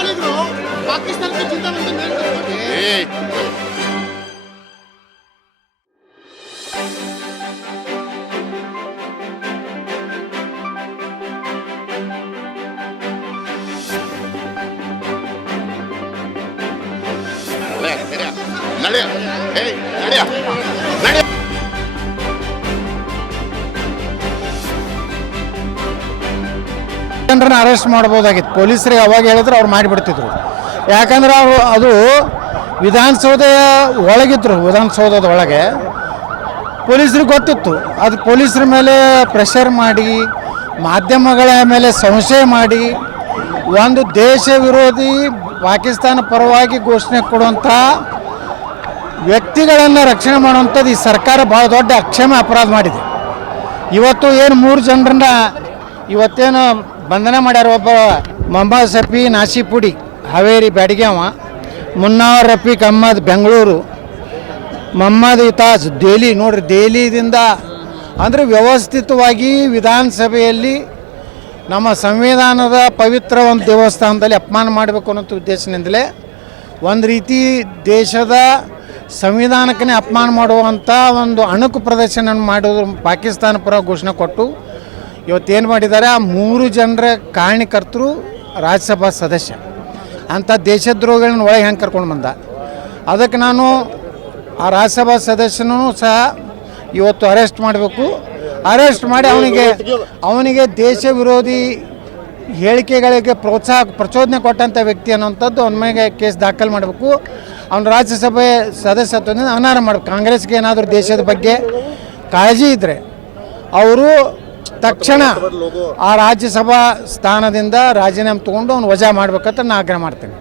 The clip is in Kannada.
ಬೆಂಬಲಿಗರು ಪಾಕಿಸ್ತಾನಕ್ಕೆ ಚಿಂತಾಮಣಿ ಜನರನ್ನ ಅರೆಸ್ಟ್ ಮಾಡ್ಬೋದಾಗಿತ್ತು. ಪೊಲೀಸರಿಗೆ ಅವಾಗ ಹೇಳಿದ್ರೆ ಅವ್ರು ಮಾಡಿಬಿಡ್ತಿದ್ರು. ಯಾಕಂದ್ರೆ ಅವರು ಅದು ವಿಧಾನಸೌಧ ಒಳಗಿದ್ರು. ವಿಧಾನಸೌಧದ ಒಳಗೆ ಪೊಲೀಸರಿಗೆ ಗೊತ್ತಿತ್ತು. ಅದು ಪೊಲೀಸರ ಮೇಲೆ ಪ್ರೆಷರ್ ಮಾಡಿ, ಮಾಧ್ಯಮಗಳ ಮೇಲೆ ಸಂಶಯ ಮಾಡಿ, ಒಂದು ದೇಶ ವಿರೋಧಿ ಪಾಕಿಸ್ತಾನ ಪರವಾಗಿ ಘೋಷಣೆ ಕೊಡುವಂಥ ವ್ಯಕ್ತಿಗಳನ್ನು ರಕ್ಷಣೆ ಮಾಡುವಂಥದ್ದು ಈ ಸರ್ಕಾರ ಭಾಳ ದೊಡ್ಡ ಅಕ್ಷಮ್ಯ ಅಪರಾಧ ಮಾಡಿದೆ. ಇವತ್ತು ಏನು 3 ಜನರನ್ನ ಇವತ್ತೇನು ಬಂಧನ ಮಾಡ್ಯಾರ. ಒಬ್ಬ ಮೊಹಮ್ಮದ್ ಸಫಿ ನಾಸಿಪುಡಿ ಹಾವೇರಿ ಬ್ಯಾಡಿಗೆವ, ಮುನ್ನಾವರ್ ರಫೀಕ್ ಅಹ್ಮದ್ ಬೆಂಗಳೂರು, ಮೊಹಮ್ಮದ್ ಇತಾಜ್ ದೆಹಲಿ. ನೋಡ್ರಿ, ದೆಹಲಿದಿಂದ ಅಂದರೆ ವ್ಯವಸ್ಥಿತವಾಗಿ ವಿಧಾನಸಭೆಯಲ್ಲಿ ನಮ್ಮ ಸಂವಿಧಾನದ ಪವಿತ್ರ ಒಂದು ದೇವಸ್ಥಾನದಲ್ಲಿ ಅಪಮಾನ ಮಾಡಬೇಕು ಅನ್ನೋ ಉದ್ದೇಶದಿಂದಲೇ ಒಂದು ರೀತಿ ದೇಶದ ಸಂವಿಧಾನಕ್ಕೇ ಅಪಮಾನ ಮಾಡುವಂಥ ಒಂದು ಅಣುಕು ಪ್ರದರ್ಶನ ಮಾಡೋದು ಪಾಕಿಸ್ತಾನ ಪರ ಘೋಷಣೆ ಕೊಟ್ಟು ಇವತ್ತೇನು ಮಾಡಿದ್ದಾರೆ, ಆ 3 ಜನರ ಕಾರಣಕರ್ತರು ರಾಜ್ಯಸಭಾ ಸದಸ್ಯ ಅಂಥ ದೇಶದ್ರೋಹಿಗಳನ್ನ ಒಳಗೆ ಹೆಂಗೆ ಕರ್ಕೊಂಡು ಬಂದ. ಅದಕ್ಕೆ ನಾನು ಆ ರಾಜ್ಯಸಭಾ ಸದಸ್ಯನೂ ಸಹ ಇವತ್ತು ಅರೆಸ್ಟ್ ಮಾಡಬೇಕು. ಅರೆಸ್ಟ್ ಮಾಡಿ ಅವನಿಗೆ ದೇಶ ವಿರೋಧಿ ಹೇಳಿಕೆಗಳಿಗೆ ಪ್ರಚೋದನೆ ಕೊಟ್ಟಂಥ ವ್ಯಕ್ತಿ ಅನ್ನೋಂಥದ್ದು ಅವನ ಮೇಲೆ ಕೇಸ್ ದಾಖಲು ಮಾಡಬೇಕು. ಅವನ ರಾಜ್ಯಸಭೆ ಸದಸ್ಯತ್ವದಿಂದ ಅನರ್ಹ ಮಾಡಬೇಕು. ಕಾಂಗ್ರೆಸ್ಗೆ ಏನಾದರೂ ದೇಶದ ಬಗ್ಗೆ ಕಾಳಜಿ ಇದ್ದರೆ ಅವರು ತಕ್ಷಣ ಆ ರಾಜ್ಯಸಭಾ ಸ್ಥಾನದಿಂದ ರಾಜೀನಾಮೆ ತೊಗೊಂಡು ಅವನು ವಜಾ ಮಾಡ್ಬೇಕಂತ ನಾನು ಆಗ್ರಹ ಮಾಡ್ತೇನೆ.